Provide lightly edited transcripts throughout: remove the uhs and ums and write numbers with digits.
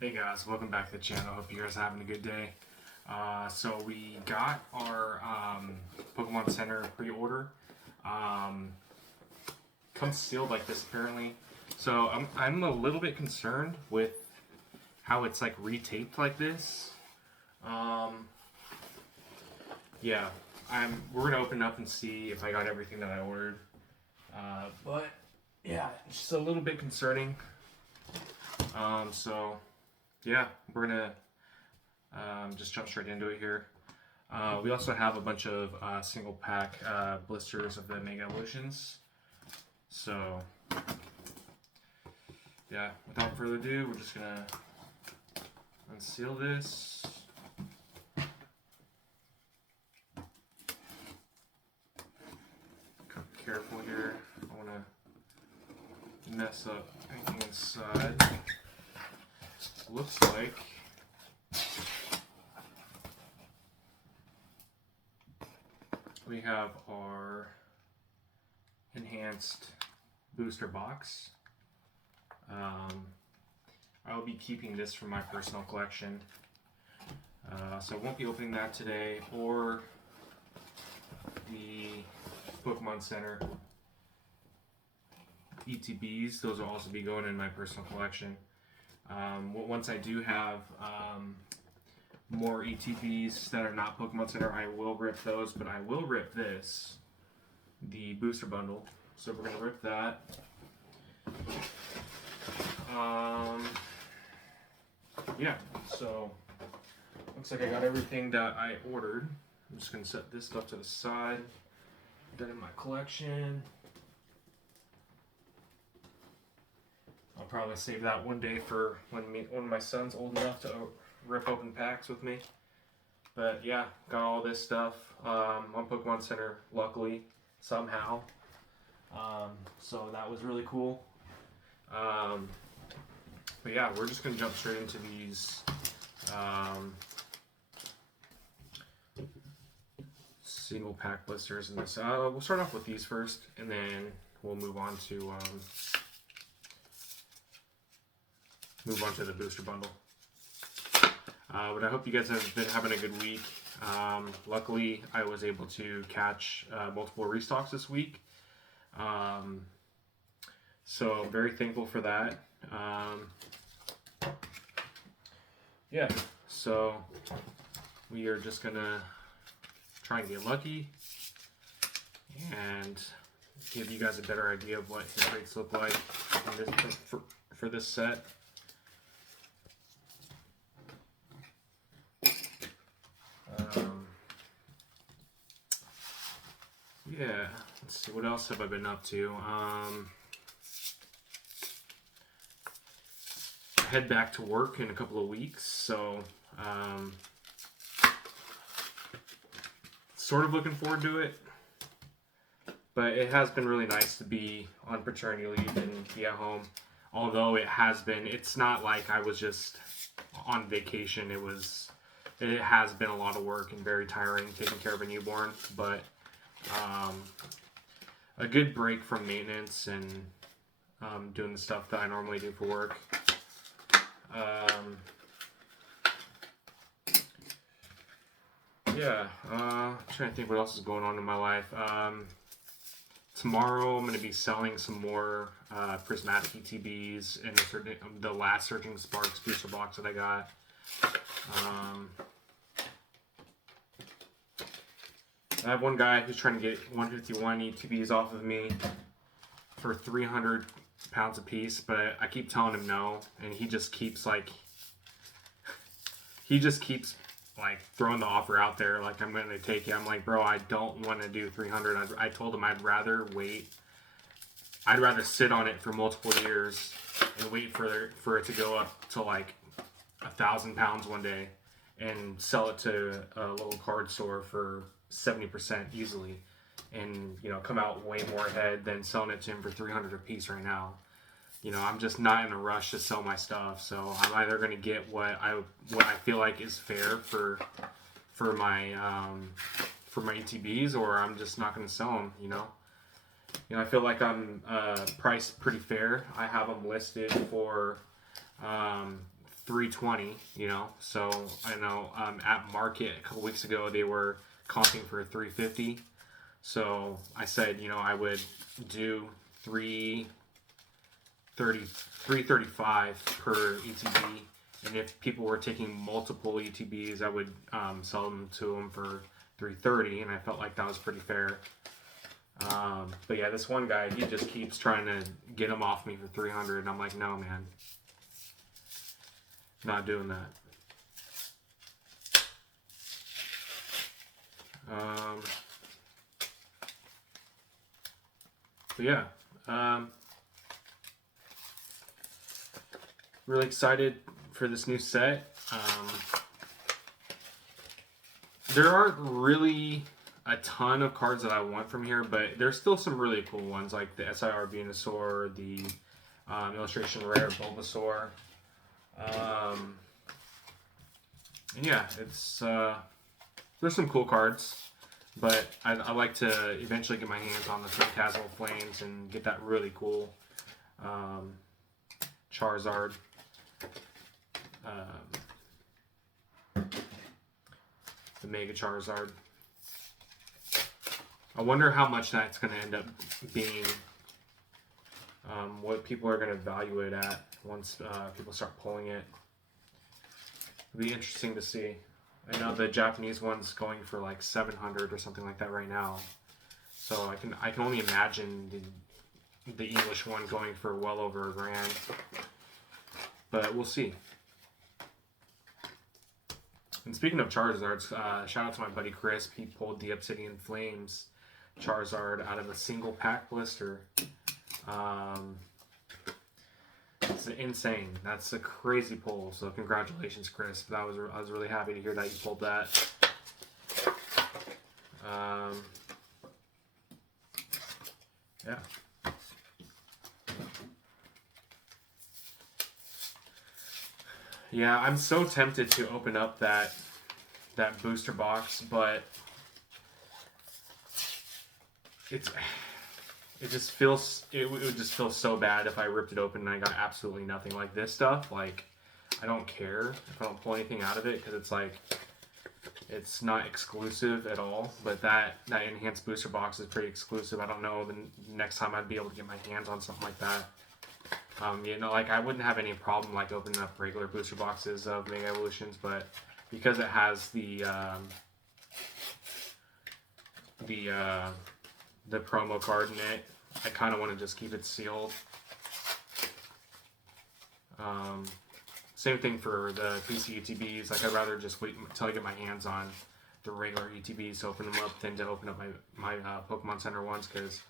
Hey guys, welcome back to the channel. Hope you guys are having a good day. So we got our Pokemon Center pre-order. Comes sealed like this apparently. So I'm a little bit concerned with how it's like retaped like this. Yeah, we're gonna open it up and see if I got everything that I ordered. But yeah, it's just a little bit concerning. So yeah, we're gonna just jump straight into it here. We also have a bunch of single pack blisters of the Mega Evolutions. So yeah, without further ado, we're just gonna unseal this. Come careful here. I wanna mess up anything inside. Looks like we have our enhanced booster box. I'll be keeping this for my personal collection, so I won't be opening that today, or the Pokemon Center ETBs. Those will also be going in my personal collection. Once I do have more ETBs that are not Pokemon Center, I will rip those, but I will rip this, the booster bundle. So we're gonna rip that. Yeah, so looks like I got everything that I ordered. I'm just gonna set this stuff to the side, put that in my collection. I'll probably save that one day for when my son's old enough to rip open packs with me. But yeah, got all this stuff on Pokemon Center, luckily, somehow. So that was really cool. But yeah, we're just going to jump straight into these single pack blisters. And this, we'll start off with these first, and then we'll move on to the booster bundle. But I hope you guys have been having a good week. Luckily, I was able to catch multiple restocks this week. So I'm very thankful for that. Yeah, so we are just gonna try and get lucky and give you guys a better idea of what hit rates look like for this set. Yeah, let's see, what else have I been up to? I head back to work in a couple of weeks, so sort of looking forward to it. But it has been really nice to be on paternity leave and be at home. Although it's not like I was just on vacation. It has been a lot of work and very tiring taking care of a newborn, but a good break from maintenance and doing the stuff that I normally do for work. Trying to think what else is going on in my life. Tomorrow I'm going to be selling some more prismatic ETBs and the last Surging Sparks booster box that I got. I have one guy who's trying to get 151 ETBs off of me for 300 pounds a piece, but I keep telling him no, and he just keeps throwing the offer out there like I'm going to take it. I'm like, bro, I don't want to do 300. I told him I'd rather wait. I'd rather sit on it for multiple years and wait for it to go up to like 1,000 pounds one day and sell it to a local card store for 70% easily, and come out way more ahead than selling it to him for 300 a piece right now. I'm just not in a rush to sell my stuff, so I'm either going to get what I feel like is fair for my ETBs, or I'm just not going to sell them. I feel like I'm priced pretty fair. I have them listed for 320, you know. So I know at market a couple weeks ago they were comping for 350. So I said, you know, I would do 335 per ETB, and if people were taking multiple ETBs, I would sell them to them for 330, and I felt like that was pretty fair. But yeah, this one guy, he just keeps trying to get them off me for 300, and I'm like, no, man, not doing that. So yeah, really excited for this new set. There aren't really a ton of cards that I want from here, but there's still some really cool ones, like the SIR Venusaur, the Illustration Rare Bulbasaur. And yeah, it's there's some cool cards, but I like to eventually get my hands on the Phantasmal Flames and get that really cool Charizard. The Mega Charizard. I wonder how much that's going to end up being, what people are going to value it at once people start pulling it. It'll be interesting to see. I know the Japanese one's going for like 700 or something like that right now. So I can only imagine the English one going for well over $1,000. But we'll see. And speaking of Charizards, shout out to my buddy Chris. He pulled the Obsidian Flames Charizard out of a single pack blister. It's insane. That's a crazy pull. So congratulations, Chris. I was really happy to hear that you pulled that. Yeah. Yeah, I'm so tempted to open up that booster box, but it would just feel so bad if I ripped it open and I got absolutely nothing. Like this stuff, like I don't care if I don't pull anything out of it, because it's like it's not exclusive at all. But that enhanced booster box is pretty exclusive. I don't know the next time I'd be able to get my hands on something like that. You know, like I wouldn't have any problem like opening up regular booster boxes of Mega Evolutions, but because it has the promo card in it, I kind of want to just keep it sealed. Same thing for the PC ETBs. Like I'd rather just wait until I get my hands on the regular ETBs to open them up than to open up my Pokemon Center ones, because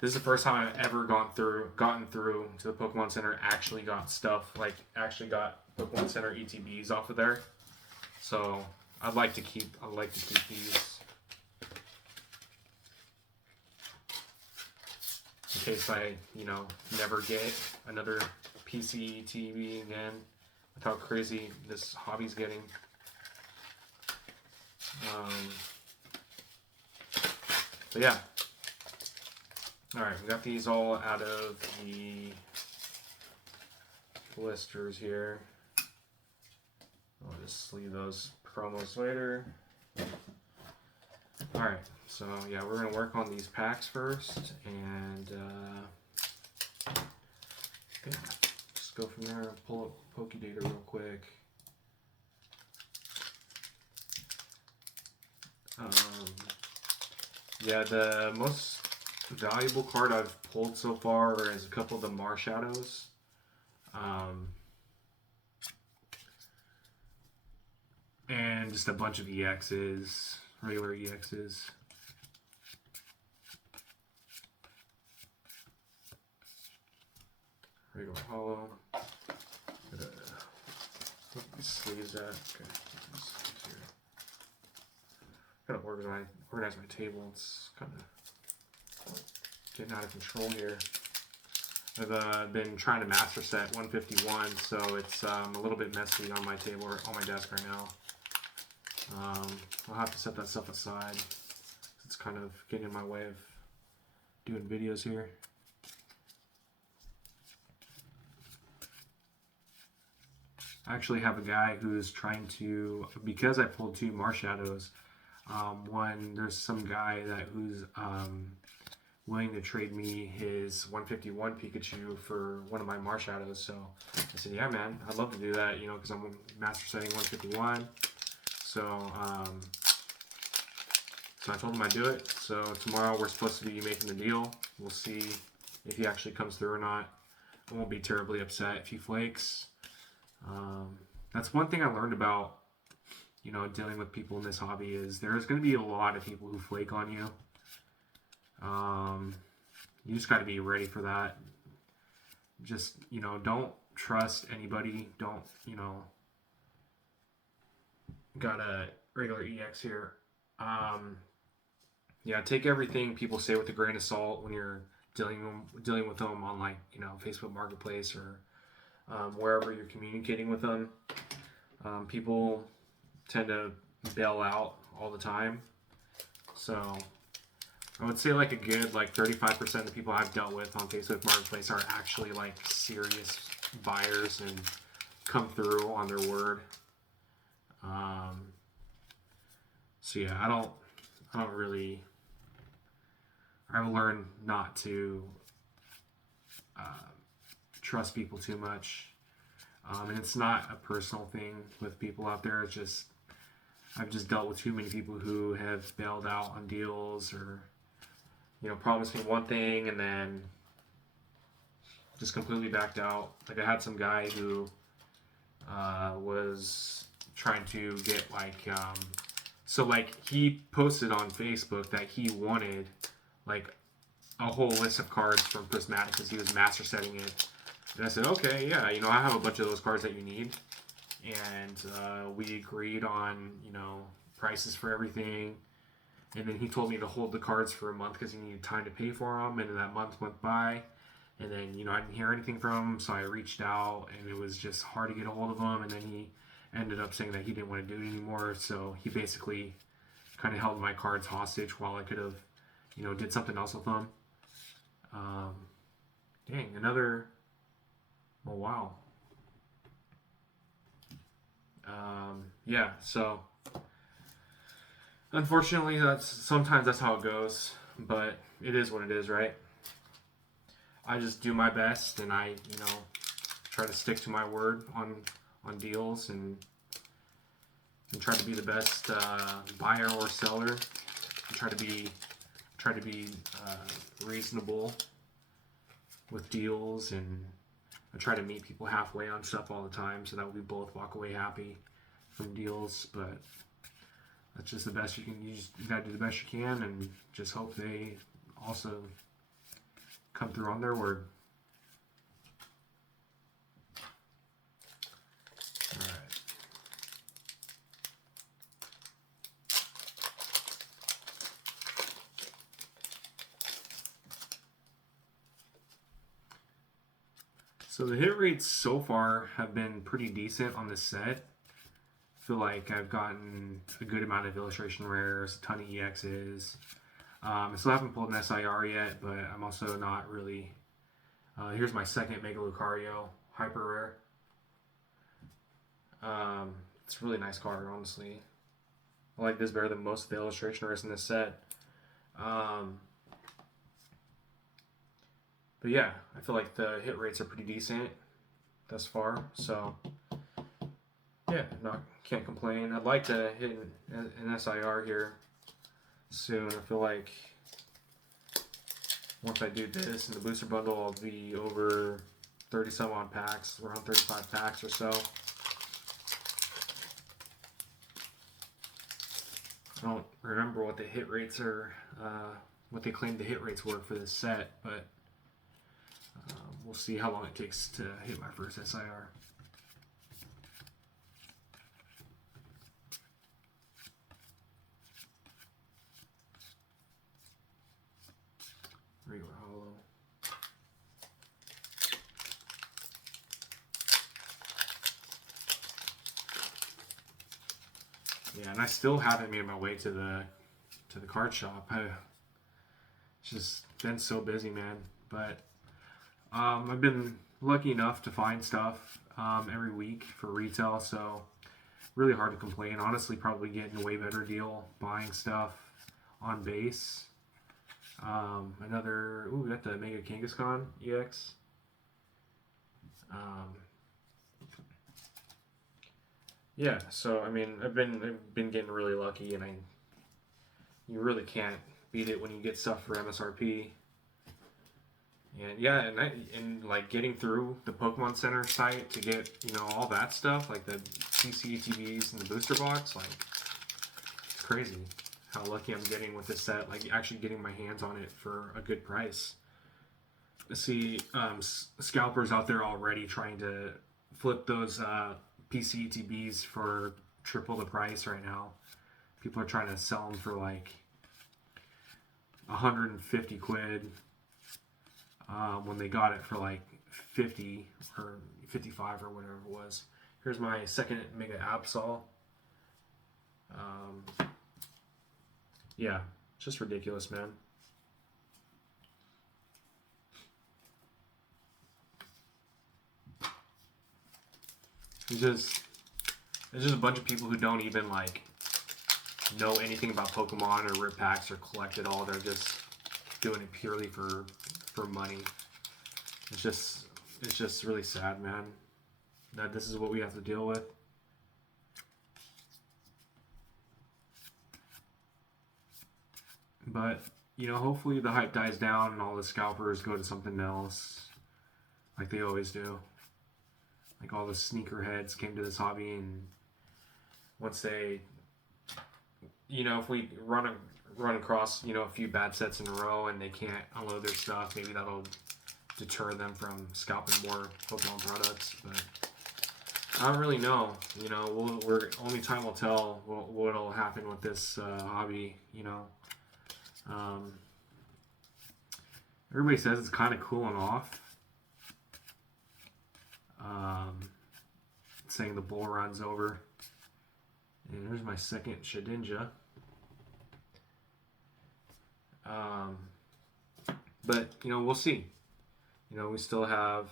this is the first time I've ever gotten through to the Pokemon Center, actually got stuff, like actually got Pokemon Center ETBs off of there. So I'd like to keep these in case I, you know, never get another PC ETB again with how crazy this hobby's getting. But yeah. Alright, we got these all out of the blisters here. I'll just leave those promos later. Alright, so yeah, we're going to work on these packs first, and yeah, just go from there and pull up Pokédata real quick. Yeah, the most valuable card I've pulled so far is a couple of the Marshadows. And just a bunch of EXs, regular EXs. Regular hollow. Put these sleeves at. Okay. Gotta organize my table. It's kind of getting out of control here. I've been trying to master set 151, so it's a little bit messy on my table or on my desk right now. I'll have to set that stuff aside. It's kind of getting in my way of doing videos here. I actually have a guy who's trying to, because I pulled 2 Marshadows. One, there's some guy who's willing to trade me his 151 Pikachu for one of my Marshadows. So I said, yeah, man, I'd love to do that, you know, because I'm master setting 151. So, so I told him I'd do it. So tomorrow we're supposed to be making the deal. We'll see if he actually comes through or not. I won't be terribly upset if he flakes. That's one thing I learned about, you know, dealing with people in this hobby is there's going to be a lot of people who flake on you. You just got to be ready for that. Just, you know, don't trust anybody. Don't, you know, got a regular EX here. Yeah, take everything people say with a grain of salt when you're dealing with them on, like, you know, Facebook Marketplace or wherever you're communicating with them. People tend to bail out all the time. So I would say like a good 35% of the people I've dealt with on Facebook Marketplace are actually like serious buyers and come through on their word. So yeah, I've learned not to trust people too much. And it's not a personal thing with people out there. It's just, I've just dealt with too many people who have bailed out on deals or, you know, promised me one thing and then just completely backed out. Like I had some guy who was trying to get so he posted on Facebook that he wanted like a whole list of cards from Prismatic because he was master setting it. And I said, okay, yeah, you know, I have a bunch of those cards that you need. And we agreed on, you know, prices for everything. And then he told me to hold the cards for a month because he needed time to pay for them. And then that month went by. And then, you know, I didn't hear anything from him. So I reached out and it was just hard to get a hold of him. And then he ended up saying that he didn't want to do it anymore. So he basically kind of held my cards hostage while I could have, you know, did something else with them. Dang, another... Oh, wow. Yeah, so unfortunately sometimes that's how it goes, but it is what it is, right? I just do my best and I, you know, try to stick to my word on deals and try to be the best buyer or seller. And try to be reasonable with deals, and I try to meet people halfway on stuff all the time so that we both walk away happy from deals. But that's just the best you can. You gotta do the best you can, and just hope they also come through on their word. All right. So the hit rates so far have been pretty decent on this set. I feel like I've gotten a good amount of illustration rares, a ton of EXs. I still haven't pulled an SIR yet, but I'm also not really... here's my second Mega Lucario, hyper rare. It's a really nice card, honestly. I like this better than most of the illustration rares in this set. But yeah, I feel like the hit rates are pretty decent thus far. So yeah, can't complain. I'd like to hit an SIR here soon. I feel like once I do this in the booster bundle, I'll be over 30 some odd packs, around 35 packs or so. I don't remember what the hit rates are, what they claim the hit rates were for this set, but we'll see how long it takes to hit my first SIR. Regular holo. Yeah, and I still haven't made my way to the card shop. I've just been so busy, man. But I've been lucky enough to find stuff. every week for retail, so really hard to complain. Honestly, probably getting a way better deal buying stuff on base. We got the Mega Kangaskhan EX. Yeah, so I mean, I've been getting really lucky, and you really can't beat it when you get stuff for MSRP. And yeah, and like getting through the Pokemon Center site to get all that stuff like the CCTVs and the booster box, like it's crazy how lucky I'm getting with this set. Like actually getting my hands on it for a good price. I see scalpers out there already trying to flip those PCTBs for triple the price right now. People are trying to sell them for like 150 quid when they got it for like 50 or 55 or whatever it was. Here's my second Mega Absol. Yeah, just ridiculous, man. It's just a bunch of people who don't even like know anything about Pokemon or rip packs or collect it all. They're just doing it purely for money. It's just really sad, man, that this is what we have to deal with. But hopefully the hype dies down and all the scalpers go to something else, like they always do. Like all the sneakerheads came to this hobby, and once they, if we run across, a few bad sets in a row and they can't unload their stuff, maybe that'll deter them from scalping more Pokemon products. But I don't really know. Only time will tell what'll happen with this hobby. Everybody says it's kind of cooling off. Saying the bull run's over. And here's my second Shedinja. But we'll see. We still have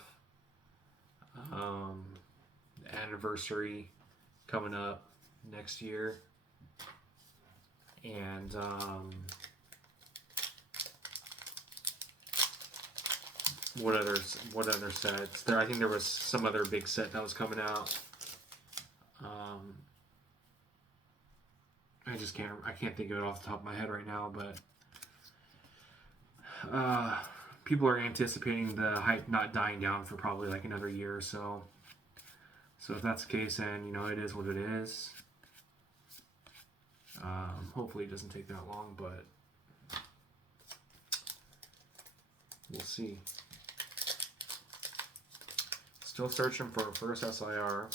the anniversary coming up next year, and what other sets? I think there was some other big set that was coming out. I can't think of it off the top of my head right now, but people are anticipating the hype not dying down for probably like another year or so. So if that's the case, then it is what it is. Hopefully it doesn't take that long, but we'll see. Still searching for a first SIR.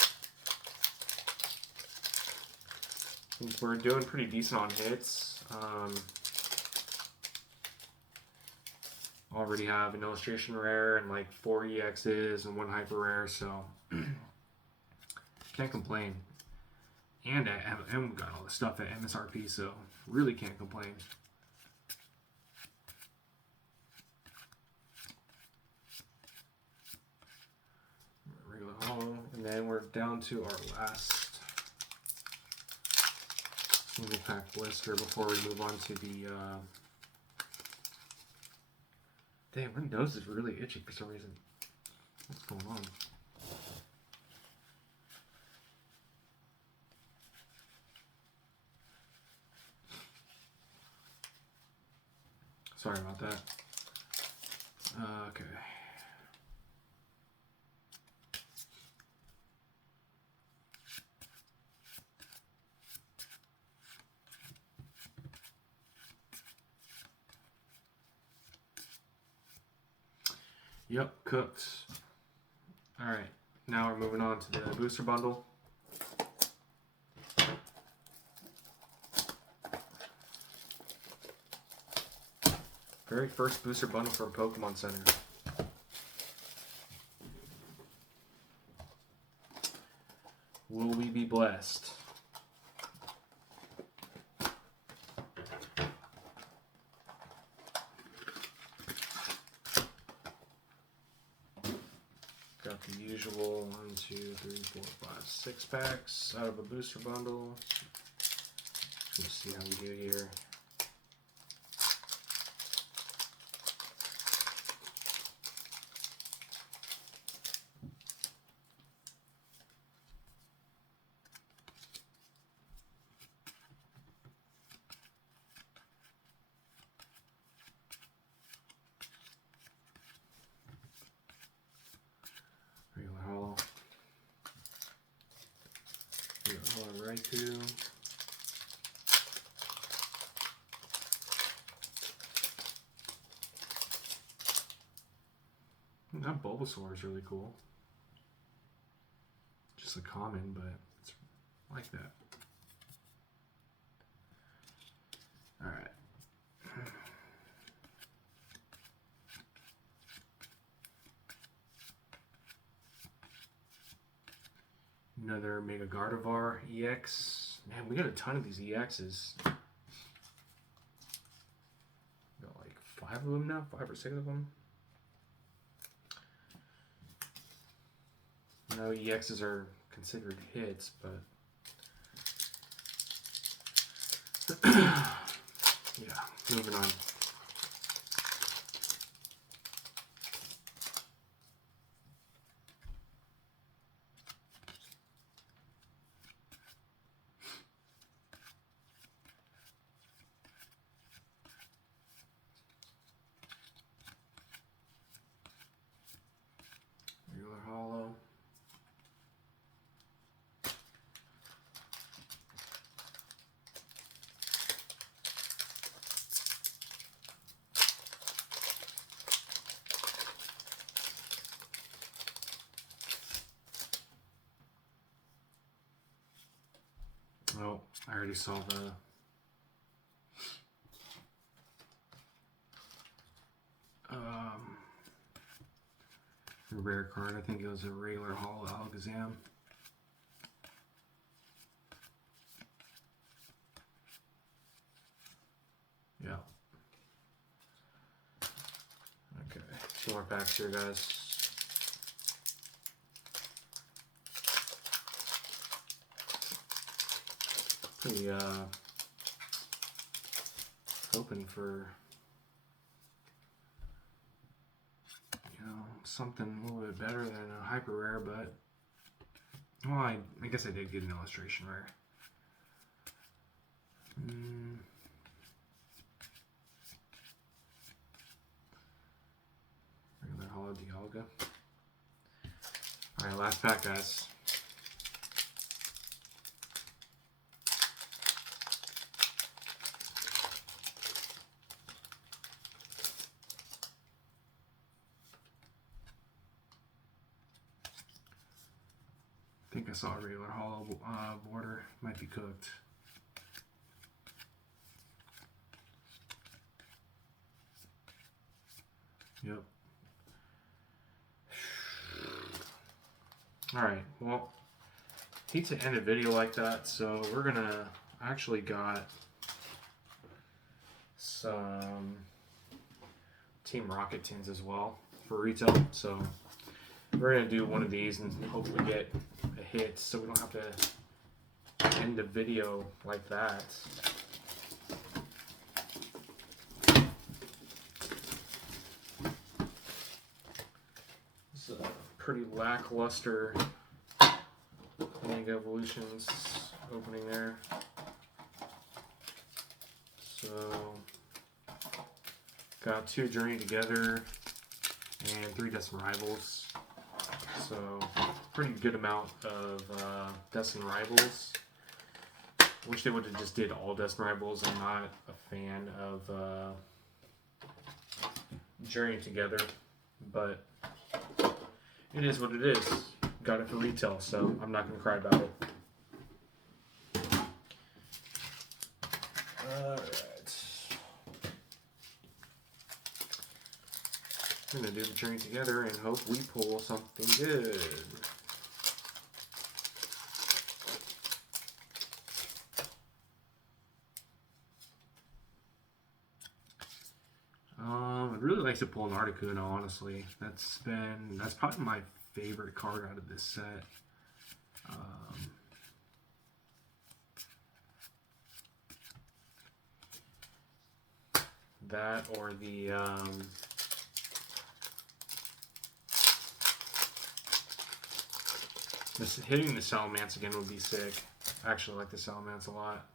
We're doing pretty decent on hits. Already have an illustration rare and like 4 EXs and 1 hyper rare, so can't complain. And we got all the stuff at MSRP, so really can't complain. Regular holo, and then we're down to our last single pack blister before we move on to the damn, my nose is really itchy for some reason. What's going on? Sorry about that. Okay. Yep, cooked. Alright, now we're moving on to the booster bundle. Very first booster bundle from Pokemon Center. Will we be blessed? usual 1, 2, 3, 4, 5, 6 packs out of a booster bundle. Let's see how we do here. Regular hollow. Regular hollow Raikou. That Bulbasaur is really cool. Just a common, but it's like that. Alright. Another Mega Gardevoir EX. Man, we got a ton of these EXs. Got like 5 of them now, 5 or 6 of them. No EXs are considered hits, but yeah, moving on. Regular hollow. Oh, I already saw the rare card. I think it was a regular hollow Alakazam. Yeah. Okay, 2 more packs here, guys. Pretty hoping for, you know, something a little bit better than a hyper rare, but well, I guess I did get an illustration rare. Regular hollow Dialga. All right, last pack, guys. I think I saw a regular hollow border. Might be cooked. Yep. Alright, well, hate to end a video like that, so we're gonna actually got some Team Rocket tins as well for retail, so we're gonna do one of these and hopefully get a hit so we don't have to end the video like that. It's a pretty lackluster Mega Evolutions opening there. So got 2 Journey Together and 3 Destined Rivals. So pretty good amount of Destined Rivals. Wish they would have just did all Destined Rivals. I'm not a fan of Journey Together, but it is what it is. Got it for retail, so I'm not going to cry about it. Alright. I'm going to do the Journey Together and hope we pull something good. I'd really like to pull an Articuno, honestly. That's probably my favorite card out of this set. That or the hitting the Salamence again would be sick. I actually like the Salamence a lot.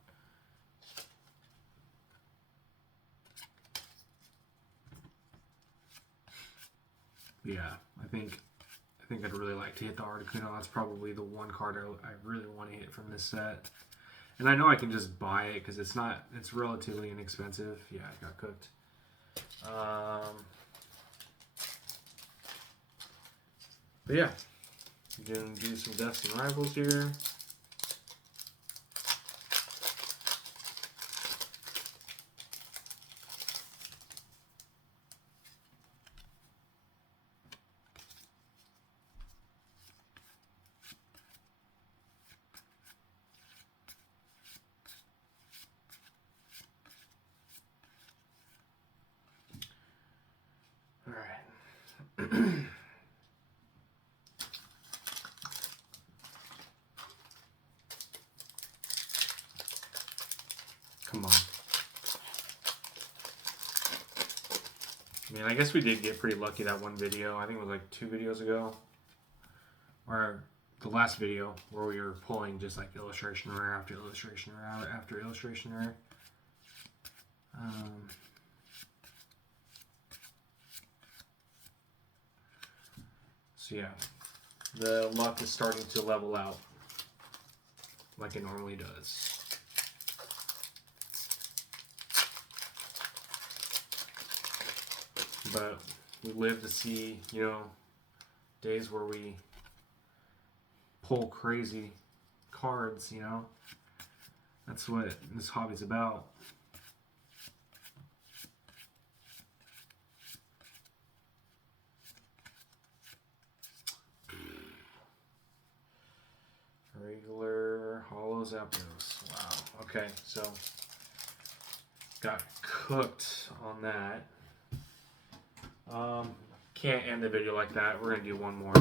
Yeah, I think I'd really like to hit the Articuno. That's probably the one card I really want to hit from this set. And I know I can just buy it because it's relatively inexpensive. Yeah, I got cooked. But yeah, we're gonna do some Deaths and Rivals here. Come on. I mean, I guess we did get pretty lucky that one video. I think it was like 2 videos ago. Or the last video where we were pulling just like illustration rare after illustration rare after illustration rare. So yeah, the luck is starting to level out like it normally does. But we live to see, you know, days where we pull crazy cards, you know. That's what this hobby's about. Regular Holo Zapdos. Wow. Okay, so got cooked on that. Can't end the video like that. We're gonna do one more.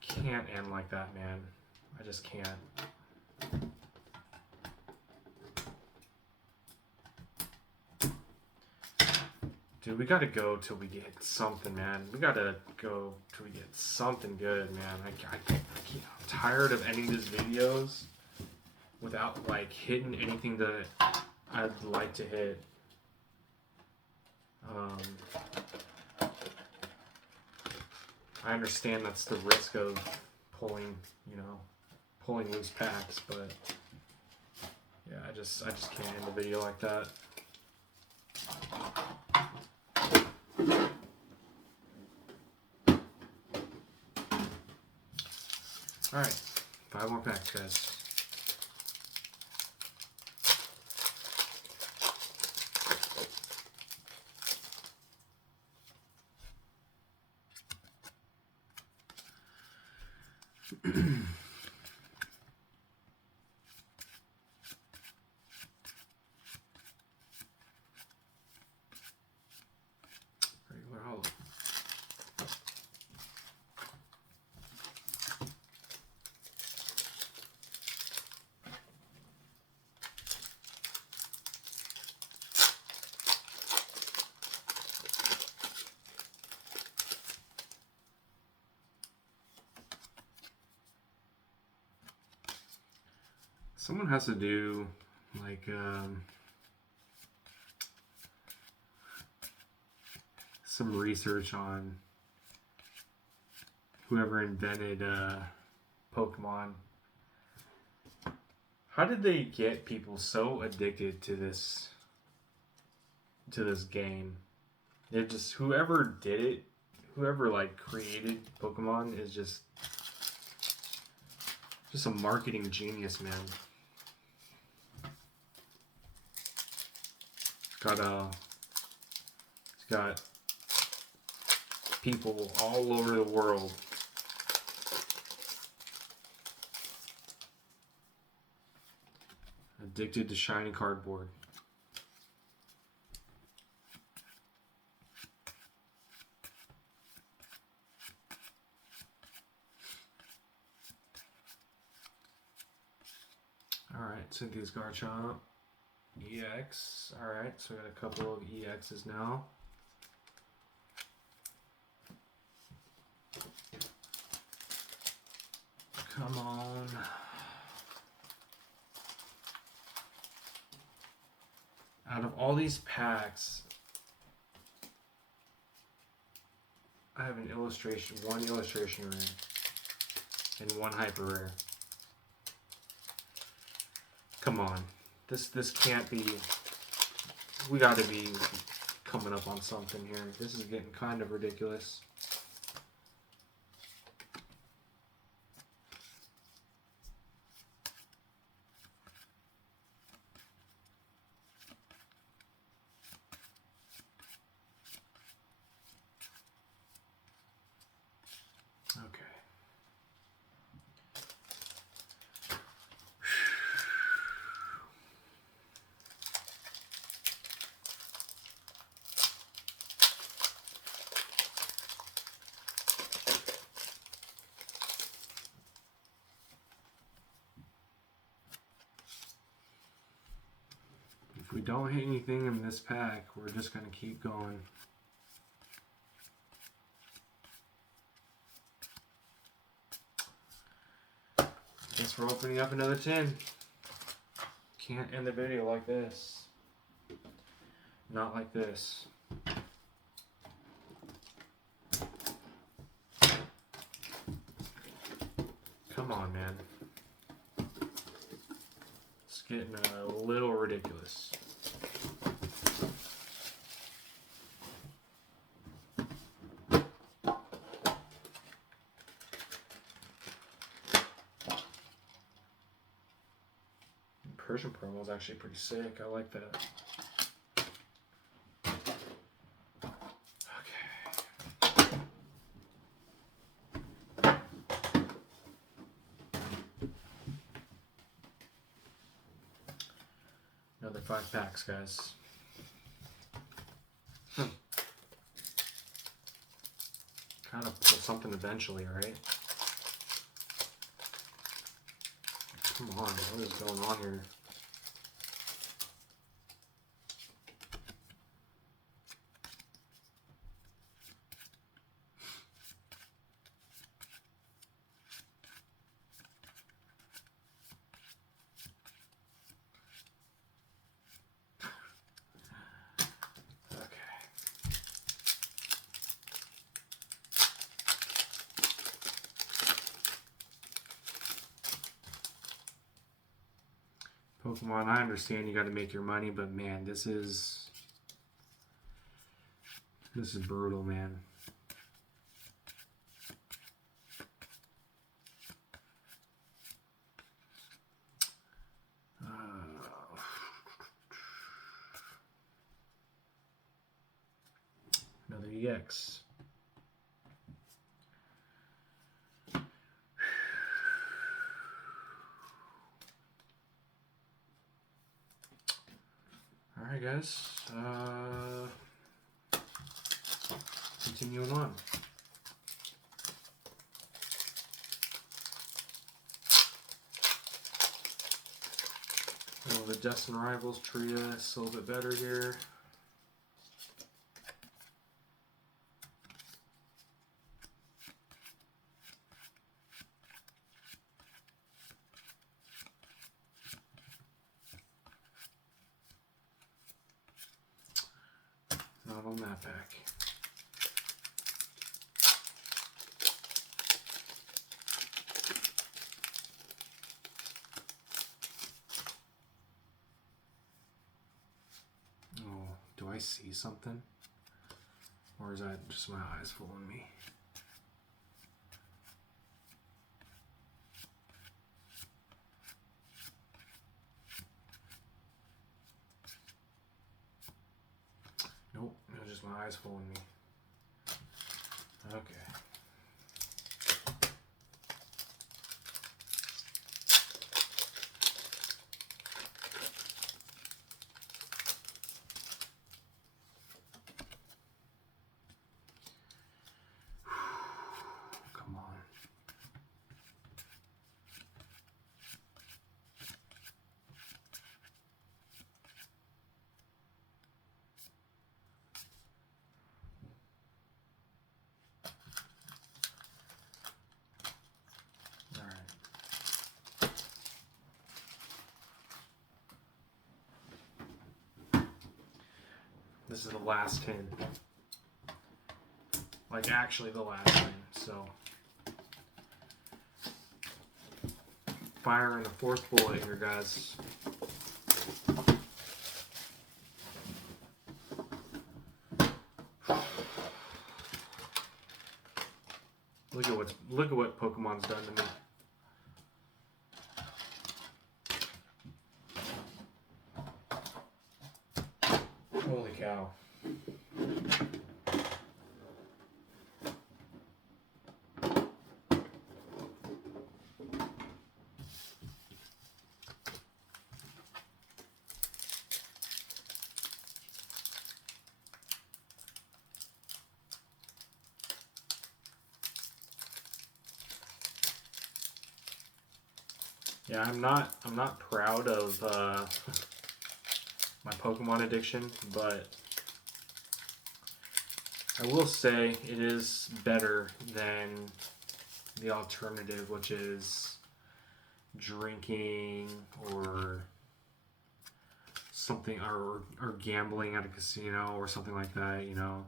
Can't end like that, man. I just can't. Dude, we gotta go till we get something, man. We gotta go till we get something good, man. I can't. I'm tired of ending these videos without like hitting anything that I'd like to hit. I understand that's the risk of pulling, you know, pulling loose packs, but yeah, I just can't end the video like that. All right, 5 more packs, guys. Regular Holo. Someone has to do like some research on whoever invented Pokemon. How did they get people so addicted to this game? It just, whoever did it, whoever like created Pokemon is just a marketing genius, man. It's got people all over the world addicted to shiny cardboard. Alright, Cynthia's Garchomp. EX. Alright, so we got a couple of EXs now. Come on. Out of all these packs, I have one illustration rare, and one hyper rare. Come on. This can't be. We gotta be coming up on something here. This is getting kind of ridiculous. Okay. If we don't hit anything in this pack, we're just going to keep going. Guess we're opening up another 10. Can't end the video like this. Not like this. Come on, man. It's getting a little ridiculous. Persian promo is actually pretty sick. I like that. Okay. Another 5 packs, guys. Kind of pull something eventually, right? Come on, what is going on here? Pokemon, I understand you got to make your money, but man, this is brutal, man. Another EX. Alright guys, continuing on. Well, the Destined Rivals Trias a little bit better here. Not on that pack. Oh, do I see something? Or is that just my eyes fooling me? Nope, it was just my eyes fooling me. Okay. Come on. This is the last 10. Like, actually the last 10, so. Firing the 4th bullet here, guys. Look at what Pokemon's done to me. Holy cow. Yeah, I'm not proud of my Pokemon addiction, but I will say it is better than the alternative, which is drinking or something, or gambling at a casino or something like that, you know.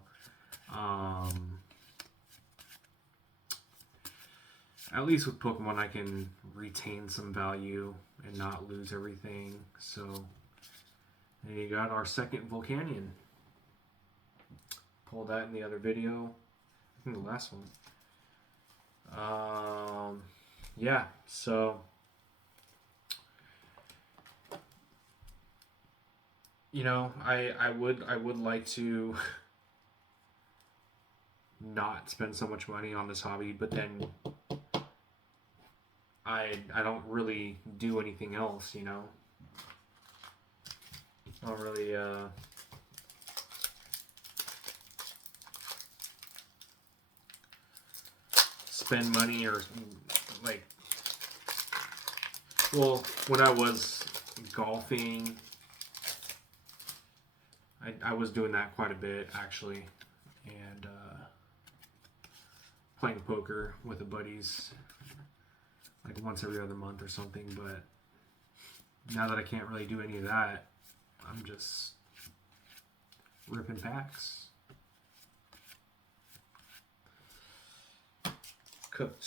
At least with Pokemon, I can retain some value and not lose everything. So, and you got our 2nd Volcanion. Pulled that in the other video. I think the last one. Yeah, so you know, I would like to not spend so much money on this hobby, but then I don't really do anything else, you know. I don't really spend money or like, well, when I was golfing, I was doing that quite a bit actually, and playing poker with the buddies like once every other month or something. But now that I can't really do any of that, I'm just ripping packs. Cooked.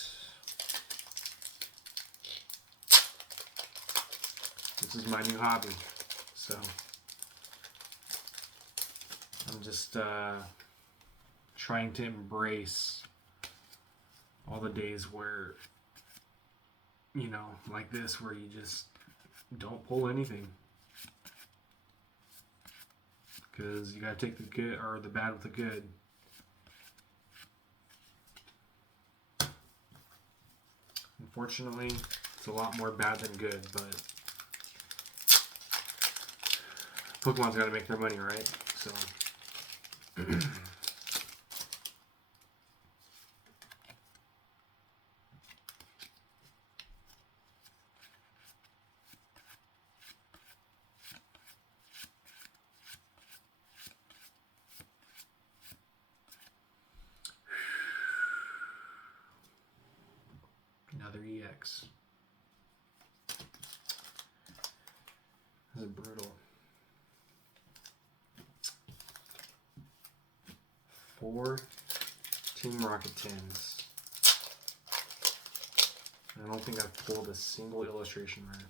This is my new hobby, so I'm just trying to embrace all the days where, you know, like this, where you just don't pull anything, because you gotta take the good or the bad with the good. Unfortunately, it's a lot more bad than good, but Pokemon's got to make their money, right? So another EX. This is brutal. 4 Team Rocket 10s. I don't think I've pulled a single illustration rare.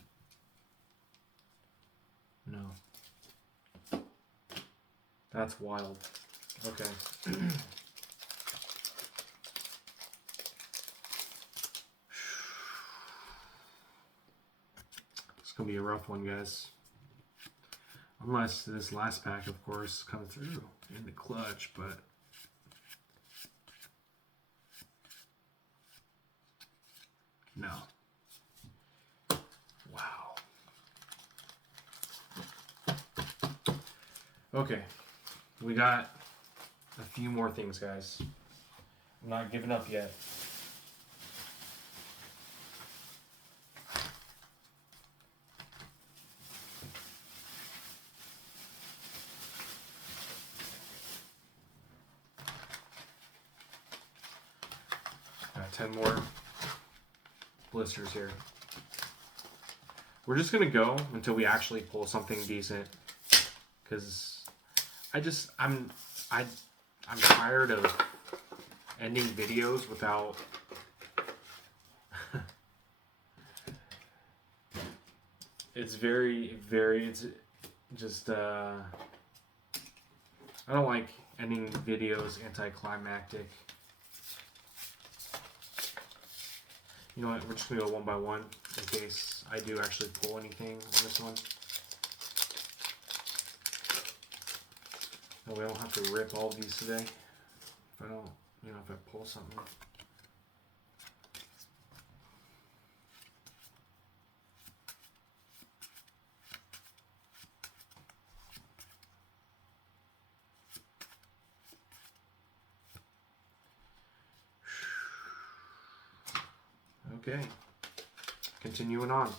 No. That's wild. Okay. It's gonna be a rough one, guys. Unless this last pack, of course, comes through in the clutch, but no. Wow. Okay. We got a few more things, guys. I'm not giving up yet. Got 10 more blisters here. We're just gonna go until we actually pull something decent, because I'm tired of ending videos without it's just I don't like ending videos anticlimactic. You know what, we're just gonna go one by one in case I do actually pull anything on this one. No, we don't have to rip all these today. If I don't, you know, if I pull something. Okay, continuing on.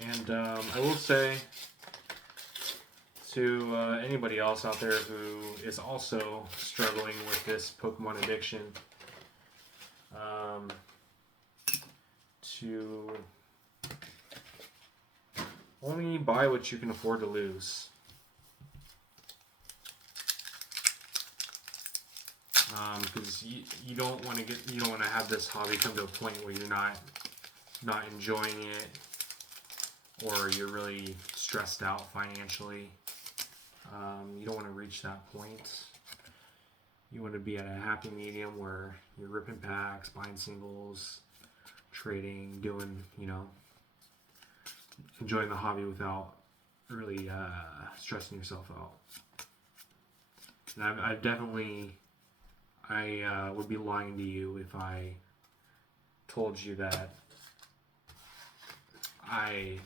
And I will say to anybody else out there who is also struggling with this Pokemon addiction, to only buy what you can afford to lose. Because you don't want to have this hobby come to a point where you're not enjoying it, or you're really stressed out financially. You don't want to reach that point. You want to be at a happy medium where you're ripping packs, buying singles, trading, doing, you know, enjoying the hobby without really stressing yourself out. And I've definitely, I would be lying to you if I told you that I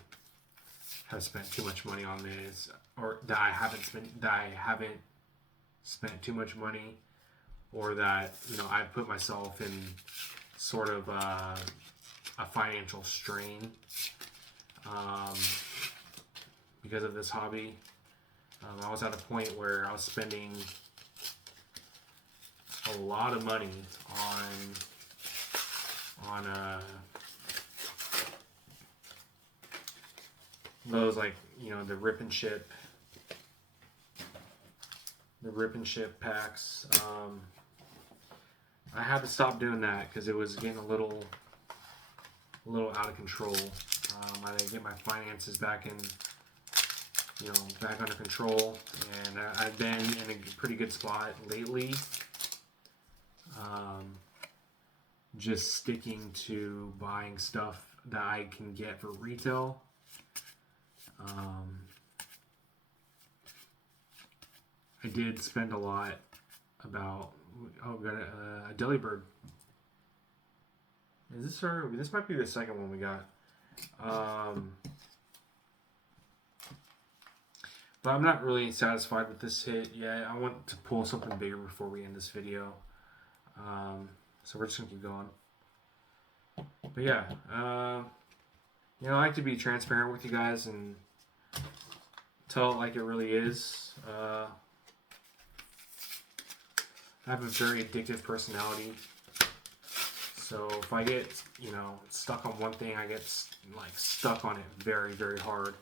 have spent too much money on this, or that I haven't spent too much money, or that, you know, I put myself in sort of a financial strain because of this hobby. I was at a point where I was spending a lot of money on those, like, you know, the rip and ship packs. I had to stop doing that because it was getting a little out of control. I had to get my finances back under control, and I've been in a pretty good spot lately. Just sticking to buying stuff that I can get for retail. I did spend a lot about, we got a Delibird. This might be the second one we got. But I'm not really satisfied with this hit yet. I want to pull something bigger before we end this video. So we're just gonna keep going. But yeah, you know, I like to be transparent with you guys and tell it like it really is. I have a very addictive personality, so if I get, you know, stuck on one thing, I get like stuck on it very, very hard.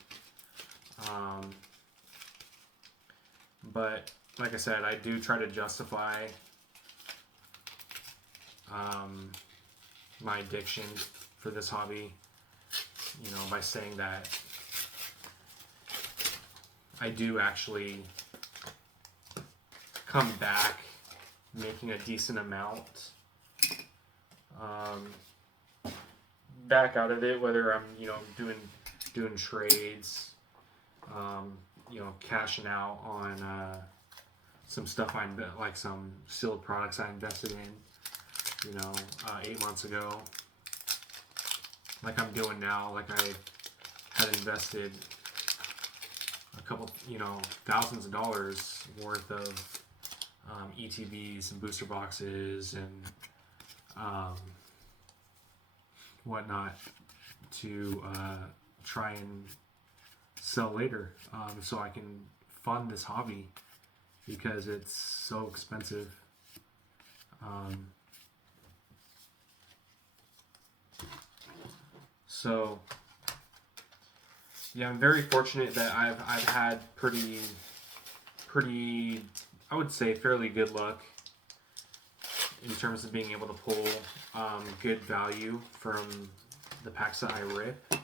But like I said, I do try to justify my addiction for this hobby, you know, by saying that I do actually come back making a decent amount back out of it, whether I'm, you know, doing trades, you know, cashing out on some stuff like some sealed products I invested in, you know, 8 months ago, like I'm doing now. Like I had invested a couple, you know, thousands of dollars worth of ETBs and booster boxes and whatnot to try and sell later, so I can fund this hobby because it's so expensive. So yeah, I'm very fortunate that I've had pretty, I would say, fairly good luck in terms of being able to pull good value from the packs that I rip.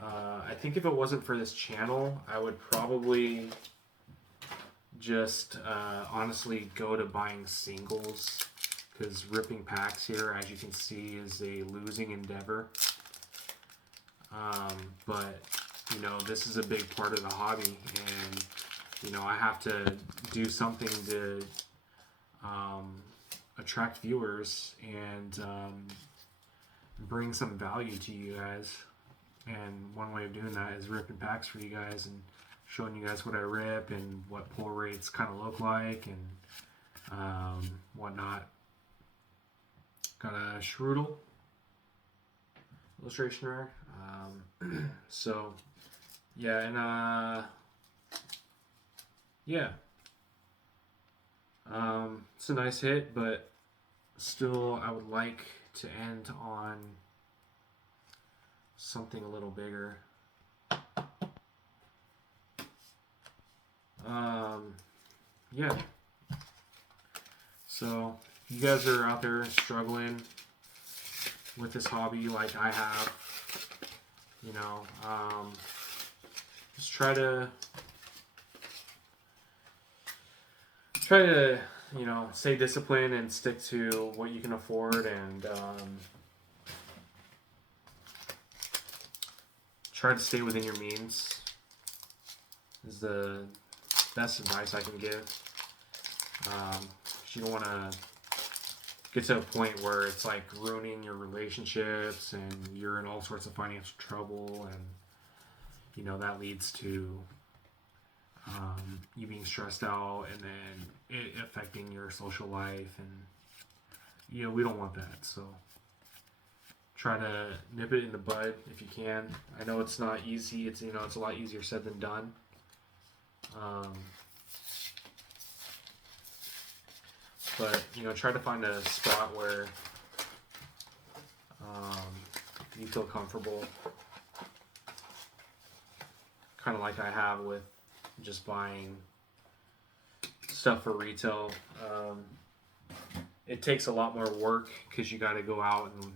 I think if it wasn't for this channel, I would probably just honestly go to buying singles, because ripping packs here, as you can see, is a losing endeavor. But you know, this is a big part of the hobby, and you know, I have to do something to attract viewers and bring some value to you guys. And one way of doing that is ripping packs for you guys and showing you guys what I rip and what pull rates kind of look like and whatnot. Got a Strudel illustration rare. So yeah, and yeah, it's a nice hit, but still I would like to end on something a little bigger. Yeah. So if you guys are out there struggling with this hobby like I have, you know, just try to you know, stay disciplined and stick to what you can afford, and try to stay within your means is the best advice I can give. You don't want to get to a point where it's like ruining your relationships and you're in all sorts of financial trouble, and you know, that leads to you being stressed out and then it affecting your social life, and you know, we don't want that. So try to nip it in the bud if you can. I know it's not easy. It's, you know, it's a lot easier said than done. But you know, try to find a spot where you feel comfortable, kind of like I have with just buying stuff for retail. It takes a lot more work because you got to go out and,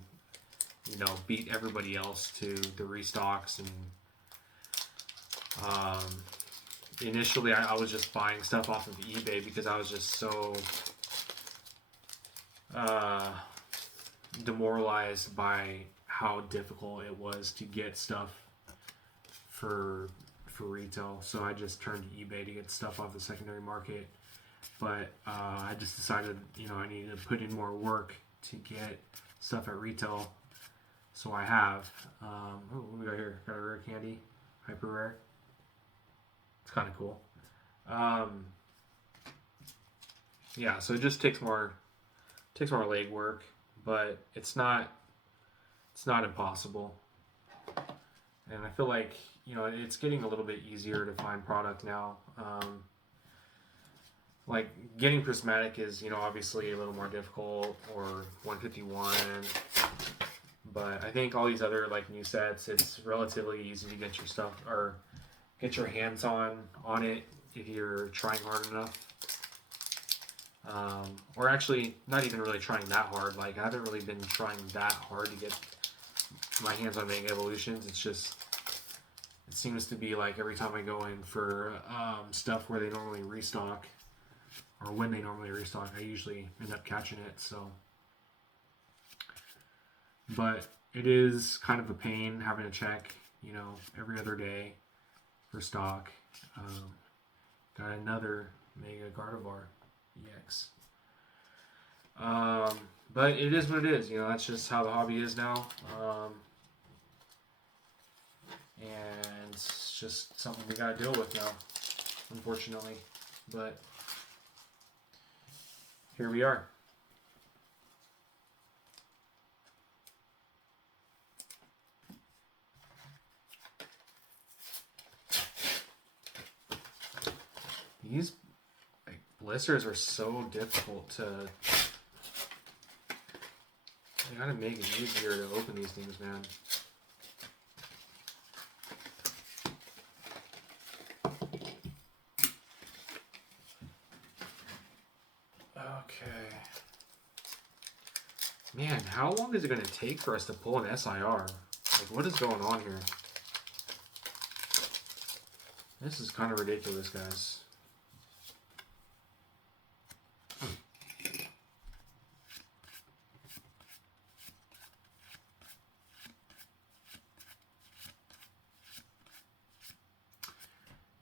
you know, beat everybody else to the restocks. And initially I was just buying stuff off of eBay because I was just so demoralized by how difficult it was to get stuff for retail. So I just turned to eBay to get stuff off the secondary market. But I just decided, you know, I needed to put in more work to get stuff at retail. So I have. What do we got here? Got a rare candy, hyper rare. It's kind of cool. Yeah, so it just takes more leg work, but it's not impossible. And I feel like, you know, it's getting a little bit easier to find product now. Like getting prismatic is, you know, obviously a little more difficult, or 151. But I think all these other like new sets, it's relatively easy to get your stuff or get your hands on it if you're trying hard enough. Or actually, not even really trying that hard. Like, I haven't really been trying that hard to get my hands on Mega Evolutions. It's just, it seems to be like every time I go in for stuff where they normally restock, or when they normally restock, I usually end up catching it. So, but it is kind of a pain having to check, you know, every other day for stock. Got another Mega Gardevoir EX. But it is what it is, you know, that's just how the hobby is now. And it's just something we gotta deal with now, unfortunately. But here we are. These blisters are so difficult to... I gotta make it easier to open these things, man. Okay. Man, how long is it going to take for us to pull an SIR? Like, what is going on here? This is kind of ridiculous, guys.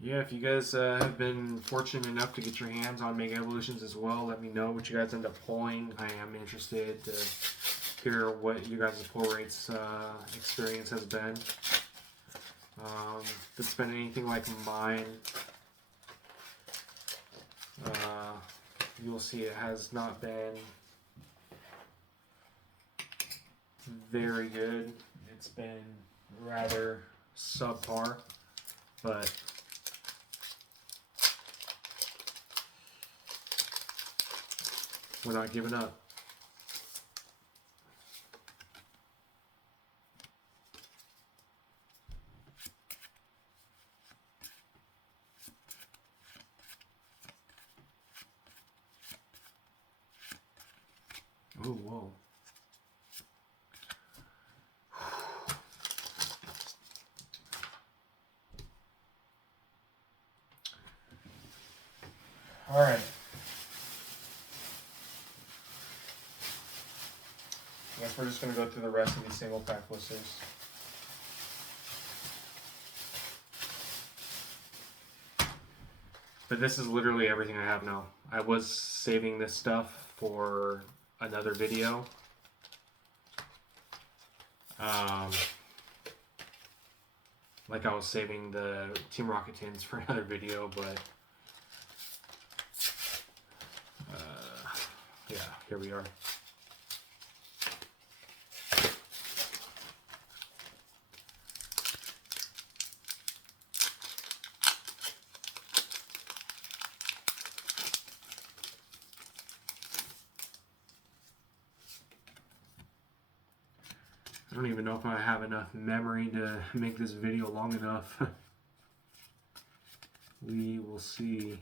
Yeah, if you guys have been fortunate enough to get your hands on Mega Evolutions as well, let me know what you guys end up pulling. I am interested to hear what you guys' pull rates experience has been. If it's been anything like mine, you'll see it has not been very good. It's been rather subpar, but we're not giving up. Oh, whoa. All right. I guess we're just going to go through the rest of these single pack blisters. But this is literally everything I have now. I was saving this stuff for another video. Like I was saving the Team Rocket tins for another video, but yeah, here we are. I don't even know if I have enough memory to make this video long enough. We will see.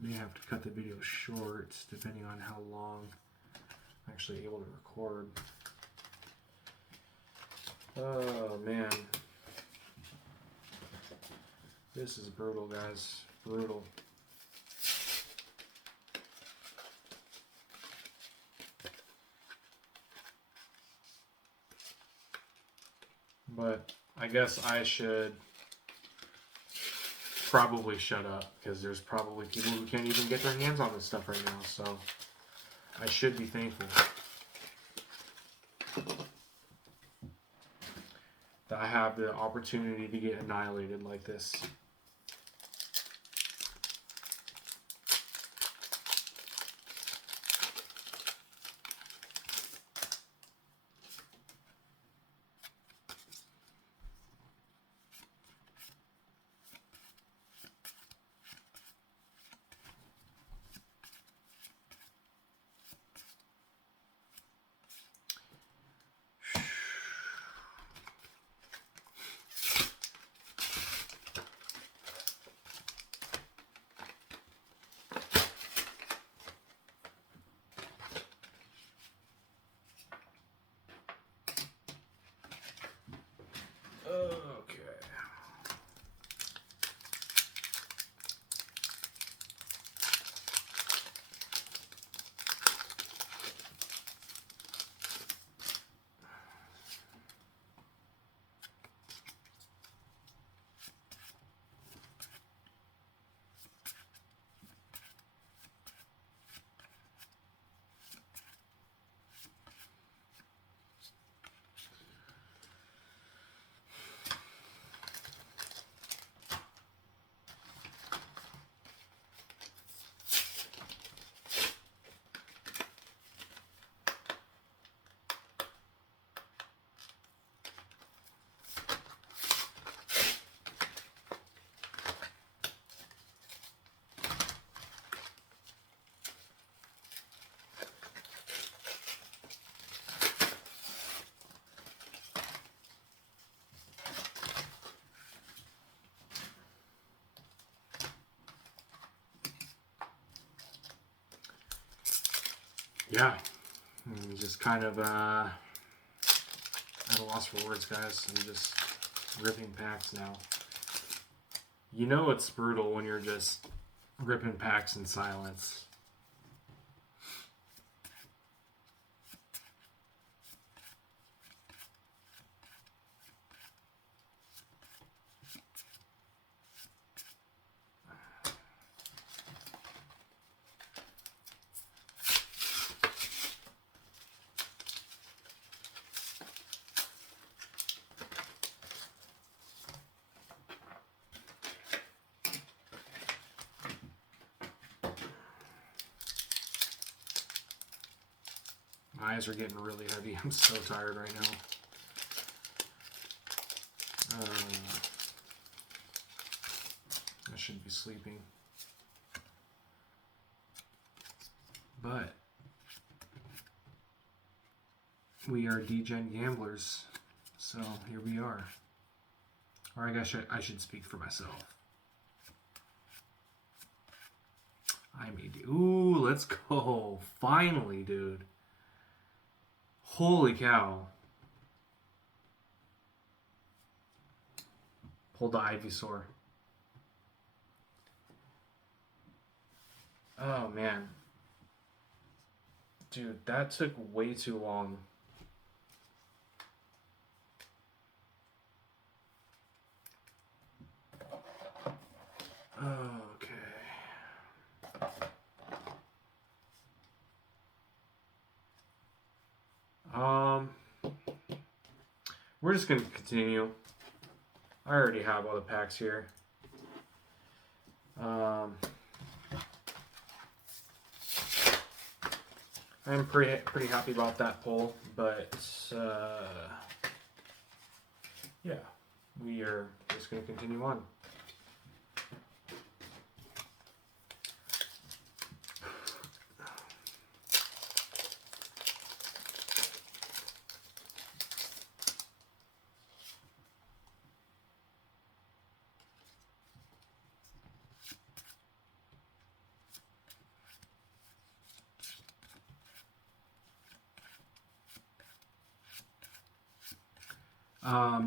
May have to cut the video short depending on how long I'm actually able to record. Oh man. This is brutal, guys. Brutal. But I guess I should probably shut up because there's probably people who can't even get their hands on this stuff right now, so I should be thankful that I have the opportunity to get annihilated like this. yeah, I'm just kind of at a loss for words, guys. I'm just ripping packs now. You know it's brutal when you're just ripping packs in silence. My eyes are getting really heavy. I'm so tired right now. I should be sleeping. But we are degen gamblers. So here we are. Or I guess I should speak for myself. Ooh, let's go. Finally, dude. Holy cow. Pulled the Ivysaur. Oh, man. Dude, that took way too long. Okay. We're just gonna continue. I already have all the packs here. I'm pretty happy about that pull, but yeah, we are just gonna continue on.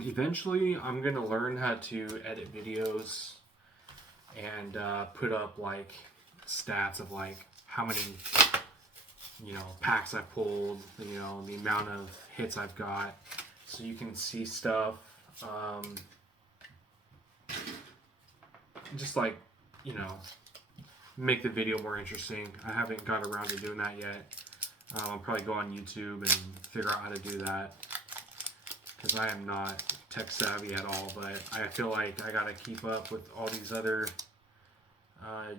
Eventually, I'm going to learn how to edit videos and put up like stats of like how many, packs I've pulled, the amount of hits I've got, so you can see stuff. Just like, make the video more interesting. I haven't got around to doing that yet. I'll probably go on YouTube and figure out how to do that, because I am not tech savvy at all, but I feel like I gotta keep up with all these other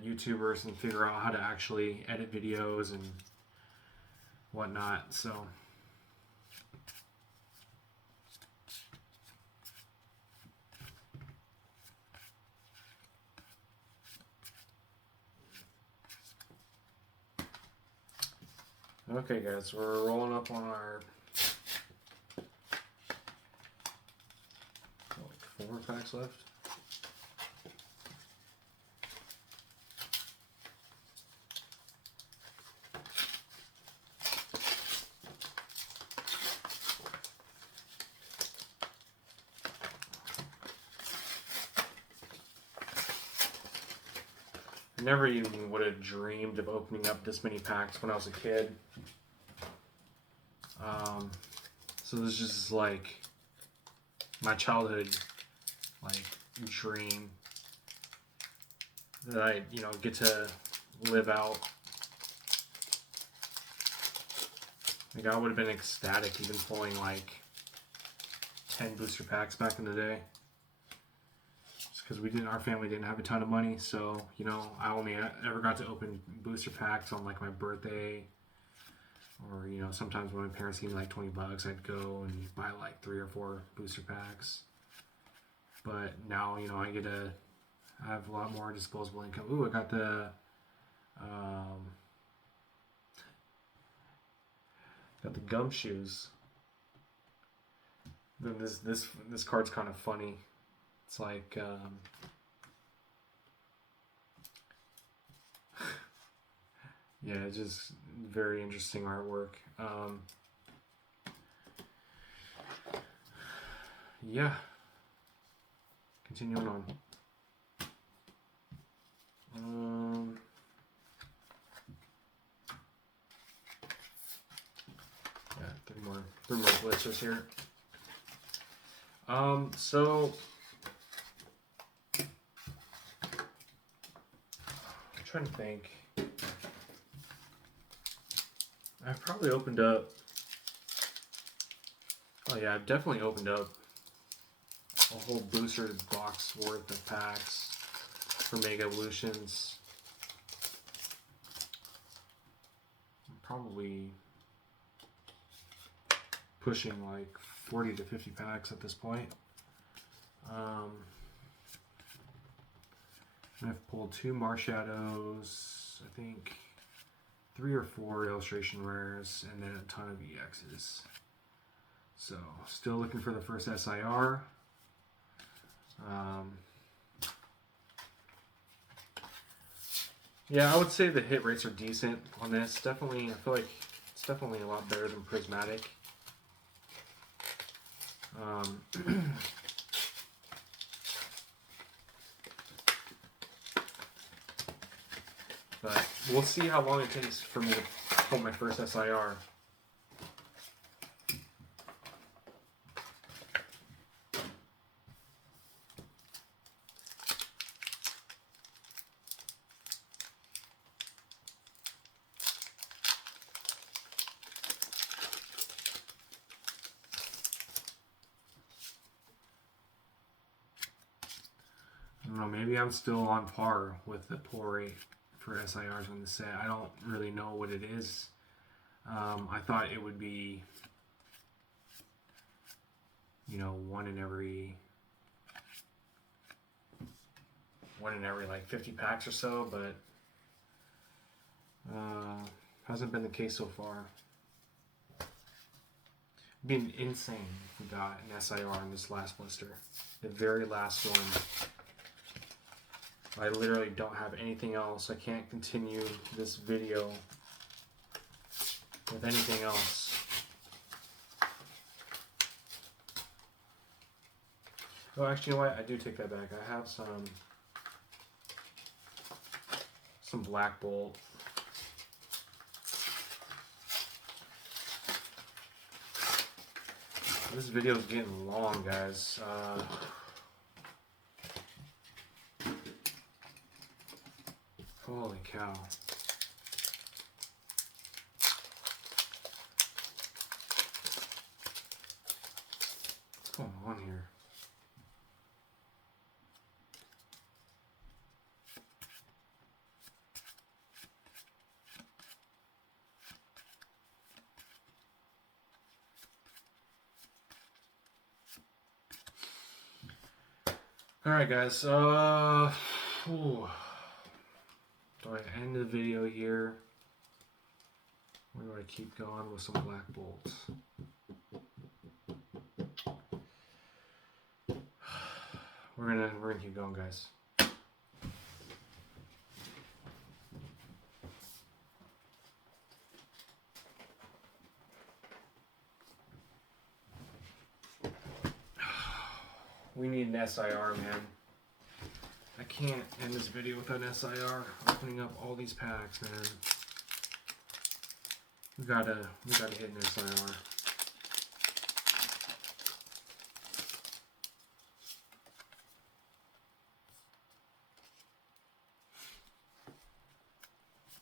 YouTubers and figure out how to actually edit videos and whatnot. So okay, guys, we're rolling up on our 4 packs left. I never even would have dreamed of opening up this many packs when I was a kid. So this is just like my childhood dream that I get to live out. Like, I would have been ecstatic even pulling like 10 booster packs back in the day, just because our family didn't have a ton of money. So I only ever got to open booster packs on like my birthday, or sometimes when my parents gave me like $20, I'd go and buy like 3 or 4 booster packs. But now, I get to have a lot more disposable income. Ooh, I got the gumshoes. Then this card's kind of funny. It's like Yeah, it's just very interesting artwork. Yeah. Continuing on. Yeah, three more blitzers here. So I'm trying to think. I've probably opened up. Oh yeah, I've definitely opened up a whole booster box worth of packs for Mega Evolutions. I'm probably pushing like 40 to 50 packs at this point. I've pulled 2 Marshadows, I think 3 or 4 illustration rares, and then a ton of EXs. So, still looking for the first SIR. Yeah, I would say the hit rates are decent on this. Definitely, I feel like it's definitely a lot better than Prismatic. But we'll see how long it takes for me to pull my first SIR. I don't know, maybe I'm still on par with the pull rate for SIRs on the set. I don't really know what it is. I thought it would be, you know, one in every like 50 packs or so, but hasn't been the case so far. It'd be insane if we got an SIR on this last blister, the very last one. I literally don't have anything else. I can't continue this video with anything else. Oh, actually, you know what? I do take that back. I have some Black Bolt. This video is getting long, guys. Holy cow. What's going on here? Alright guys, do I end the video here? Or do I keep going with some Black Bolts? We're gonna keep going, guys. We need an SIR, man. I can't end this video without an SIR. Opening up all these packs, man. We gotta hit an SIR.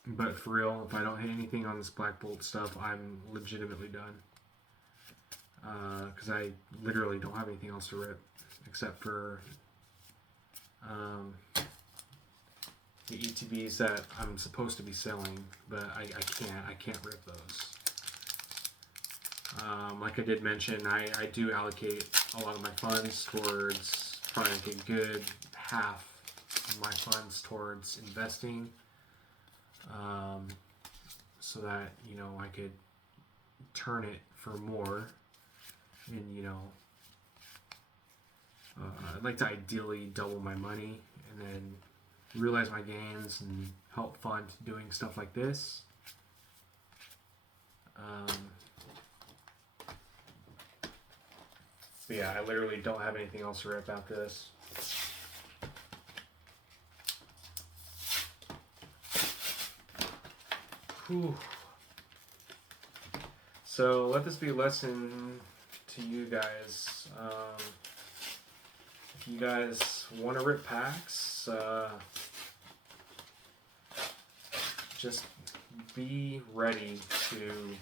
But for real, if I don't hit anything on this Black Bolt stuff, I'm legitimately done. Because I literally don't have anything else to rip except for the ETBs that I'm supposed to be selling, but I can't rip those. Like I did mention, I do allocate a lot of my funds towards, probably like a good half of my funds towards investing, so that, you know, I could turn it for more, and, you know, I'd like to ideally double my money and then realize my gains and help fund doing stuff like this. But yeah, I literally don't have anything else to rip about this. Whew. So let this be a lesson to you guys. If you guys want to rip packs, just be ready to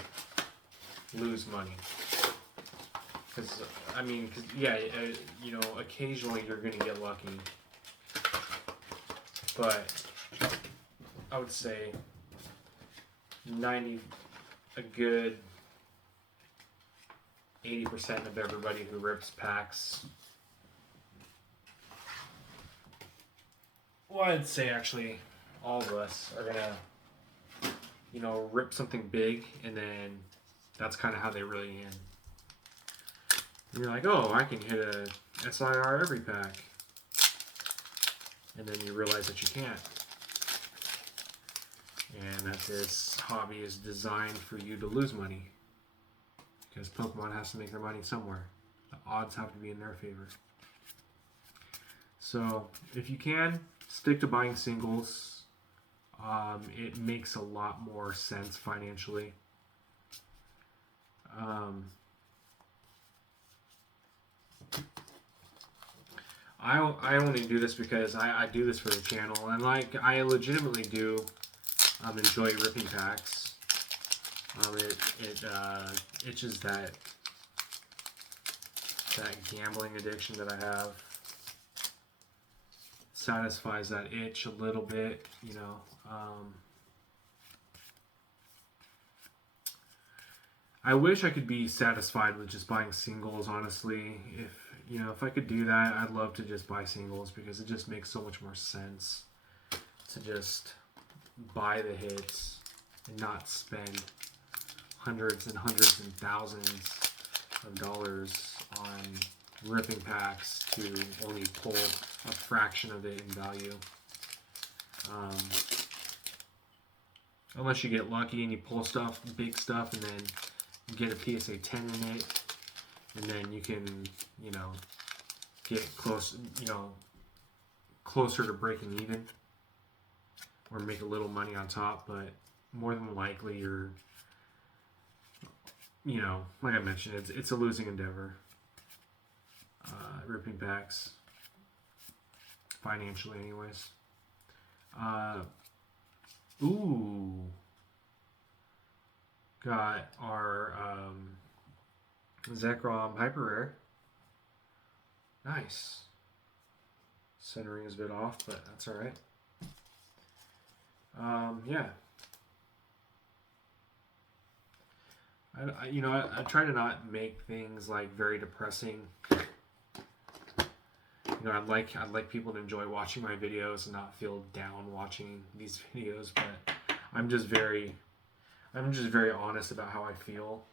lose money. Because, I mean, yeah, you know, occasionally you're going to get lucky. But I would say a good 80% of everybody who rips packs, well, I'd say actually all of us are gonna, you know, rip something big, and then that's kind of how they really end. And you're like, oh, I can hit a SIR every pack, and then you realize that you can't. And that this hobby is designed for you to lose money. Because Pokemon has to make their money somewhere. The odds have to be in their favor. So, if you can, stick to buying singles. It makes a lot more sense financially. I only do this because I do this for the channel. And like, I legitimately do enjoy ripping packs. It itches that gambling addiction that I have. Satisfies that itch a little bit, you know. I wish I could be satisfied with just buying singles, honestly. If I could do that, I'd love to just buy singles because it just makes so much more sense to just buy the hits and not spend hundreds and thousands of dollars on ripping packs to only pull a fraction of it in value. Unless you get lucky and you pull big stuff, and then you get a PSA 10 in it, and then you can, you know, get closer to breaking even, or make a little money on top. But more than likely, you're, you know, like I mentioned, it's a losing endeavor. Ripping packs, financially, anyways. Got our Zekrom Hyper Rare. Nice. Centering is a bit off, but that's all right. Yeah. I try to not make things like very depressing. You know, I'd like people to enjoy watching my videos and not feel down watching these videos, but I'm just very honest about how I feel.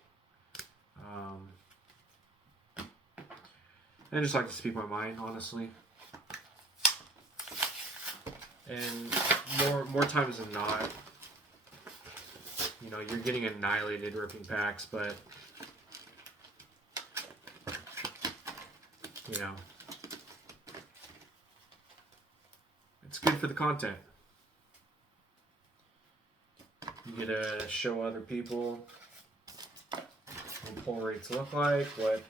I just like to speak my mind, honestly. And more times than not, you know, you're getting annihilated ripping packs, but you know, it's good for the content. You get to show other people what pull rates look like, what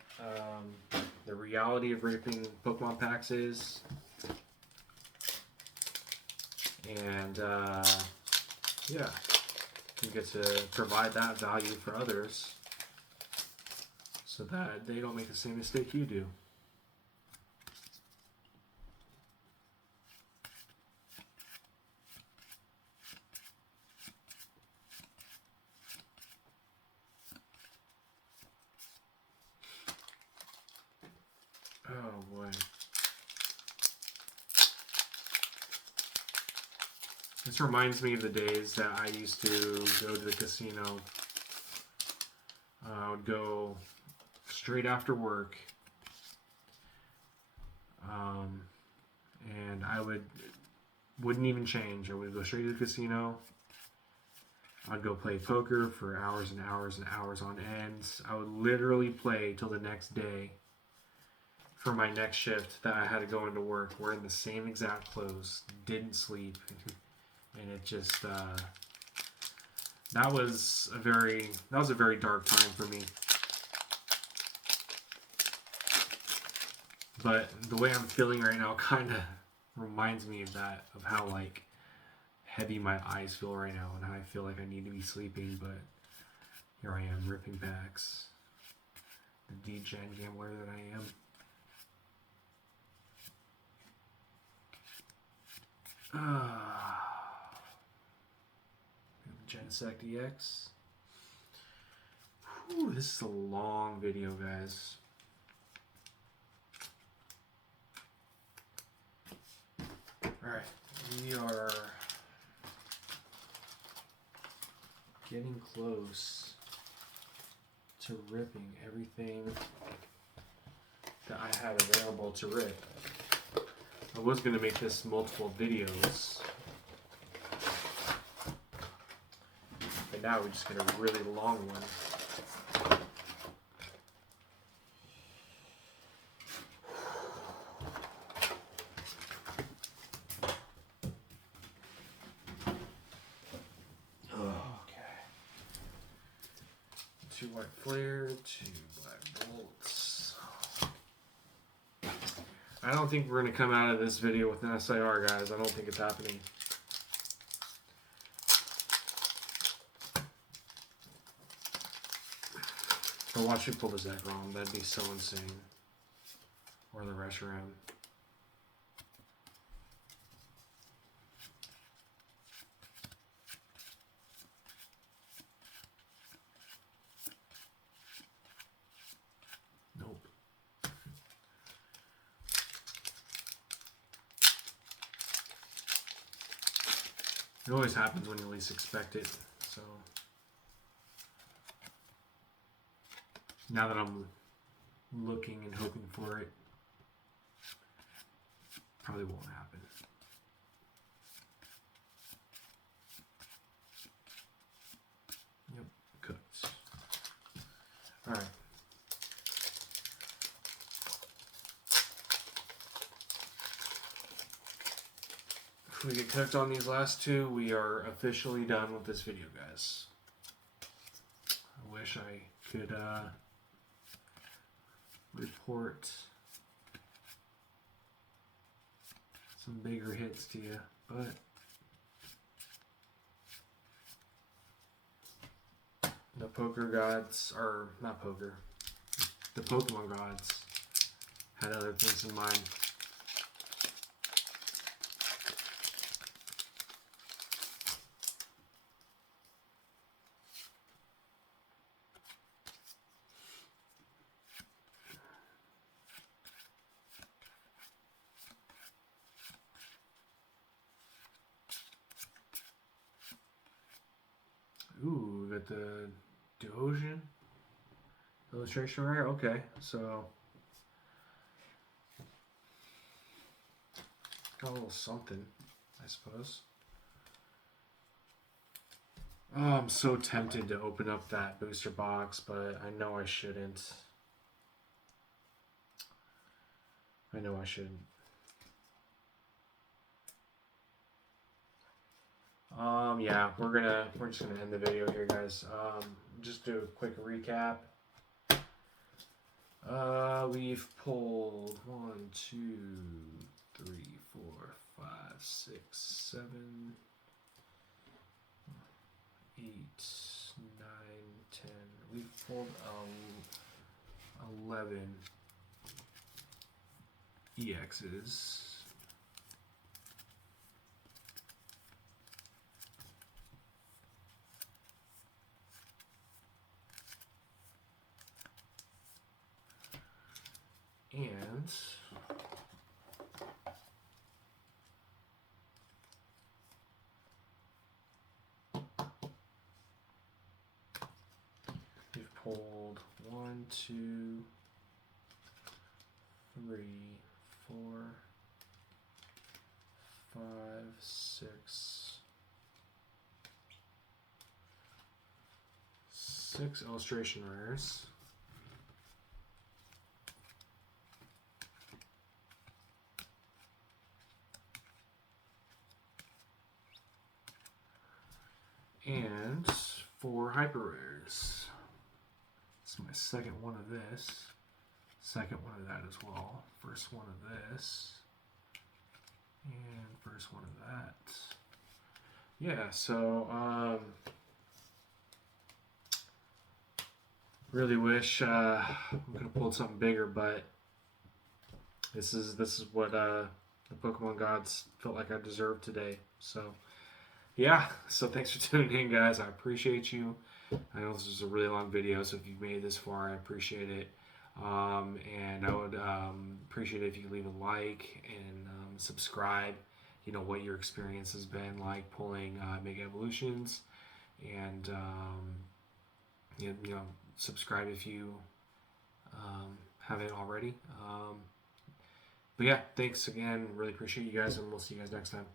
the reality of ripping Pokemon packs is, and yeah, you get to provide that value for others so that they don't make the same mistake you do. Oh boy. This reminds me of the days that I used to go to the casino. I would go straight after work. And I would wouldn't even change. I would go straight to the casino. I'd go play poker for hours and hours and hours on end. I would literally play till the next day for my next shift that I had to go into work, wearing the same exact clothes, didn't sleep, and it just that was a very dark time for me. But the way I'm feeling right now kind of reminds me of that, of how like heavy my eyes feel right now and how I feel like I need to be sleeping, but here I am ripping packs. The degen gambler that I am. Genesect EX. Whew, this is a long video, guys. Alright, we are getting close to ripping everything that I had available to rip. I was going to make this multiple videos, but now we just get a really long one. Okay. 2 white flare, 2 black bolts. I don't think we're going to come out of this video with an SIR, guys. I don't think it's happening. But watch me pull the Zekrom. That'd be so insane. Or the Reshiram. Nope. It always happens when you least expect it, so now that I'm looking and hoping for it, probably won't happen. Yep, cooked. Alright. If we get cooked on these last 2, we are officially done with this video, guys. I wish I could report some bigger hits to you, but the poker gods, or not poker, the Pokemon gods had other things in mind. Ooh, we got the Dogen illustration rare. Okay, so got a little something, I suppose. Oh, I'm so tempted to open up that booster box, but I know I shouldn't. I know I shouldn't. Yeah, we're just gonna end the video here, guys. Just do a quick recap. We've pulled 1, 2, 3, 4, 5, 6, 7, 8, 9, 10. We've pulled 11 EXs. And we've pulled 1, 2, 3, 4, 5, 6, 6 illustration rares. And 4 hyper rares. This is my second one of this. Second one of that as well. First one of this. And first one of that. Yeah, so really wish we could have pulled something bigger, but this is what the Pokemon gods felt like I deserved today. So yeah, so thanks for tuning in, guys. I appreciate you. I know this was a really long video, so if you've made it this far, I appreciate it. And I would appreciate it if you could leave a like and subscribe. You know what your experience has been like pulling Mega Evolutions, and you know, subscribe if you haven't already. But yeah, thanks again. Really appreciate you guys, and we'll see you guys next time.